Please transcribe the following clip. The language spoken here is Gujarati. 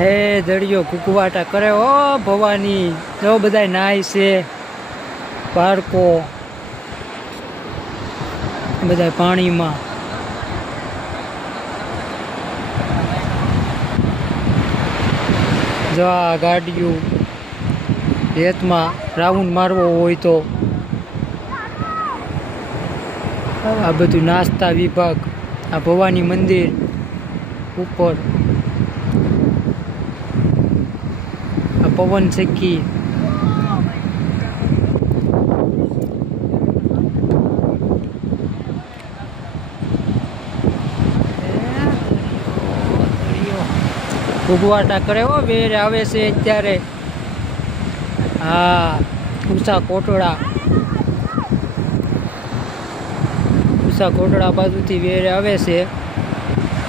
હે દરિયો કુકવાટા કરે ઓ ભવાની, જો બધા નાય છે, બાળકો બધા પાણીમાં. જો આ ગાડીઓ રેતમાં રાઉન્ડ મારવો હોય તો આ બધું નાસ્તા વિભાગ, આ ભવાની મંદિર ઉપર, આ પવન ચક્કી, ઉગવાટા કરે હો વેર આવે છે અત્યારે. હા ઊંચા કોટડા બાજુથી વેર આવે છે.